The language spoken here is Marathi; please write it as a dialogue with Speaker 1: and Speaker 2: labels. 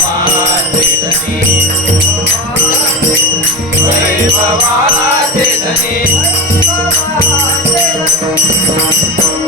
Speaker 1: Thank you.